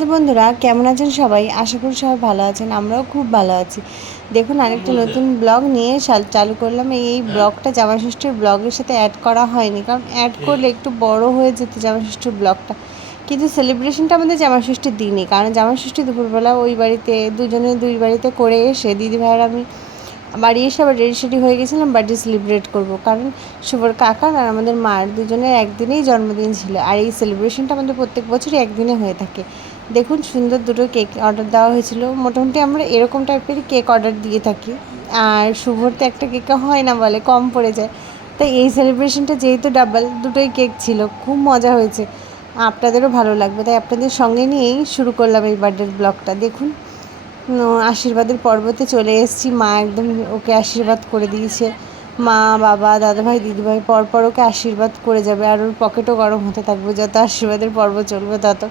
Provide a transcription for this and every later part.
রাধে বন্ধুরা, কেমন আছেন সবাই? আশা করি সবাই ভালো আছেন। আমরাও খুব ভালো আছি। দেখুন, আরেকটা নতুন ব্লগ নিয়ে চালু করলাম। এই ব্লগটা জামাইষষ্ঠীর ব্লগের সাথে অ্যাড করা হয়নি, কারণ অ্যাড করলে একটু বড় হয়ে যেত জামাইষষ্ঠীর ব্লগটা। কিন্তু সেলিব্রেশনটা আমাদের জামাইষষ্ঠীর দিনই, কারণ জামাইষষ্ঠী দুপুরবেলা ওই বাড়িতে দুই বাড়িতে করে এসে দিদিভাইয়ের আমি বাড়ি এসে আবার রেডি সেডি হয়ে গেছিলাম বার্থডে সেলিব্রেট করব, কারণ শুভর কাকার আর আমাদের মার দুজনের একদিনেই জন্মদিন ছিল। আর এই সেলিব্রেশনটা আমাদের প্রত্যেক বছরই একদিনে হয়ে থাকে। দেখুন, সুন্দর দুটো কেক অর্ডার দেওয়া হয়েছিল। মোটামুটি আমরা এরকম টাইপেরই কেক অর্ডার দিয়ে থাকি। আর শুভর তো একটা কেকে হয় না, বলে কম পড়ে যায়। তাই এই সেলিব্রেশনটা যেহেতু ডাবল, দুটোই কেক ছিল, খুব মজা হয়েছে। আপনাদেরও ভালো লাগবে, তাই আপনাদের সঙ্গে নিয়েই শুরু করলাম এই বার্থডের ব্লগটা। দেখুন, আশীর্বাদের পর্বতে চলে এসেছি। মা একদম ওকে আশীর্বাদ করে দিয়েছে। মা, বাবা, দাদাভাই, দিদিভাই পরপর ওকে আশীর্বাদ করে যাবে, আর ওর পকেটও গরম হতে থাকবে যত আশীর্বাদের পর্ব চলবে তত।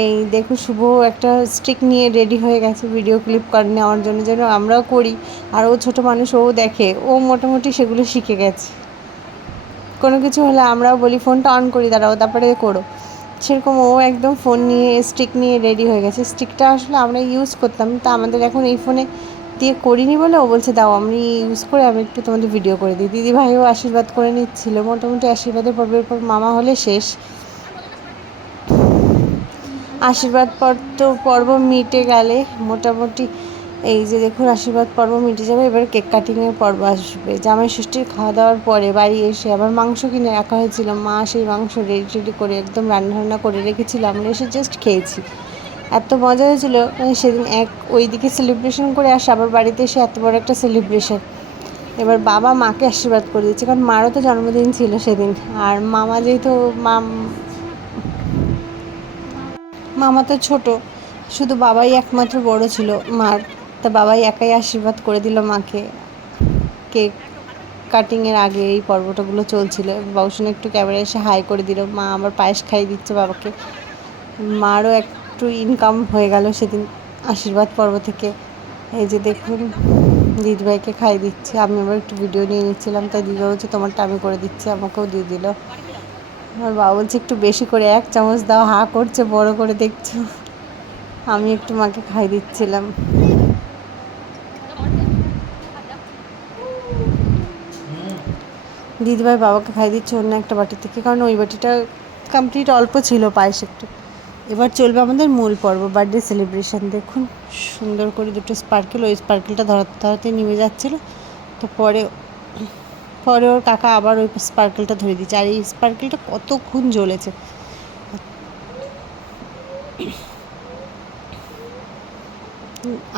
এই দেখুন, শুভ একটা স্টিক নিয়ে রেডি হয়ে গেছে ভিডিও ক্লিপ করে নেওয়ার জন্য, যেন আমরাও করি। আর ও ছোটো মানুষ, ও দেখে, ও মোটামুটি সেগুলো শিখে গেছে। কোনো কিছু হলে আমরাও বলি ফোনটা অন করি, দাঁড়াও, তারপরে করো। সেরকম ও একদম ফোন নিয়ে স্টিক নিয়ে রেডি হয়ে গেছে। স্টিকটা আসলে আমরা ইউজ করতাম, তা আমাদের এখন এই ফোনে দিয়ে করিনি বলে ও বলছে দাও আমি ইউজ করে আমি একটু তোমাদের ভিডিও করে দিই। দিদিভাইও আশীর্বাদ করে নিচ্ছিল। মোটামুটি আশীর্বাদের পর্বের পর মামা হলে শেষ। আশীর্বাদ পর্ব মিটে গেলে মোটামুটি এই যে দেখুন, আশীর্বাদ পর্ব মিটে যাবে, এবার কেক কাটিংয়ের পর্ব আসবে। জামাই ষষ্ঠীর খাওয়া দাওয়ার পরে বাড়ি এসে আবার মাংস কিনে রাখা হয়েছিল। মা সেই মাংস রেডি করে একদম রান্না করে রেখেছিল, আমরা এসে জাস্ট খেয়েছি। এত মজা হয়েছিল, মানে সেদিন ওইদিকে সেলিব্রেশন করে আসে, আবার বাড়িতে এসে এত বড় একটা সেলিব্রেশন। এবার বাবা মাকে আশীর্বাদ করে দিচ্ছে, কারণ মারও তো জন্মদিন ছিল সেদিন। আর মামা যেহেতু মামা তো ছোট, শুধু বাবাই একমাত্র বড় ছিল মার। তা বাবাই একাই আশীর্বাদ করে দিল মাকে। কেক কাটিংয়ের আগে এই পর্বটাগুলো চলছিল। বাবুসোনা একটু ক্যামেরায় এসে হাই করে দিল। মা আবার পায়েস খাইয়ে দিচ্ছে বাবাকে। মারও একটু ইনকাম হয়ে গেল সেদিন আশীর্বাদ পর্ব থেকে। এই যে দেখুন, দিদিভাইকে খাইয়ে দিচ্ছে। আমি আবার একটু ভিডিও নিয়ে নিচ্ছিলাম, তাই দিদিভাই বলছে তোমারটা আমি করে দিচ্ছি, আমাকেও দিয়ে দিল। আমার বাবা বলছে একটু বেশি করে 1 চামচ দাও, হা করছে বড় করে দেখছো। আমি একটু মাকে খাই দিচ্ছিলাম। দিদিভাই বাবাকে খাই দিচ্ছে অন্য একটা বাটি থেকে, কারণ ওই বাটিটা কমপ্লিট অল্প ছিল পায়েস একটু। এবার চলবে আমাদের মূল পর্ব, বার্থডে সেলিব্রেশন। দেখুন, সুন্দর করে দুটো স্পার্কেল, ওই স্পার্কেলটা ধরাতে নেমে যাচ্ছিলো। তো পরে ওর কাকা আবার ওই স্পার্কেলটা ধরে দিচ্ছে। আর এই স্পার্কেলটা কতক্ষণ জ্বলেছে।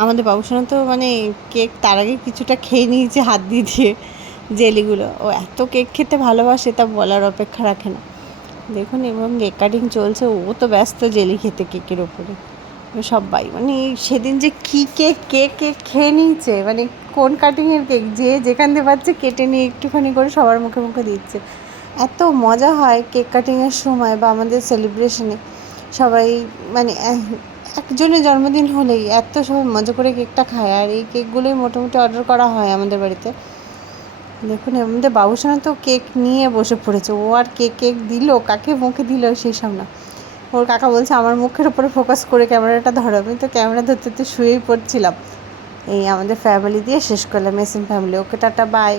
আমাদের বাবুসোনা তো মানে কেক তার আগে কিছুটা খেয়ে নিয়েছে হাত দিয়ে জেলিগুলো। ও এত কেক খেতে ভালোবাসে, তা বলার অপেক্ষা রাখে না। দেখুন, এবং কেক কাটিং চলছে, ও তো ব্যস্ত জেলি খেতে কেকের ওপরে। সবাই মানে সেদিন যে কী কেক খেয়ে নিয়েছে, মানে কোন কাটিংয়ের কেক যে যেখান দিয়ে পাচ্ছে কেটে নিয়ে একটুখানি করে সবার মুখে মুখে দিচ্ছে। এত মজা হয় কেক কাটিংয়ের সময় বা আমাদের সেলিব্রেশনে। সবাই মানে একজনের জন্মদিন হলেই এত সবাই মজা করে কেকটা খায়। আর এই কেকগুলোই মোটামুটি অর্ডার করা হয় আমাদের বাড়িতে। দেখুন, আমাদের বাবুসোনা তো কেক নিয়ে বসে পড়েছে। ও আর কেক দিল, কাকে মুখে দিল সেই সব না। ওর কাকা বলছে আমার মুখের উপরে ফোকাস করে ক্যামেরাটা ধরো। আমি তো ক্যামেরা ধরতে শুয়েই পড়ছিলাম। এই আমাদের ফ্যামিলি দিয়ে শেষ করলাম, SM family. Okay, ta-ta, by.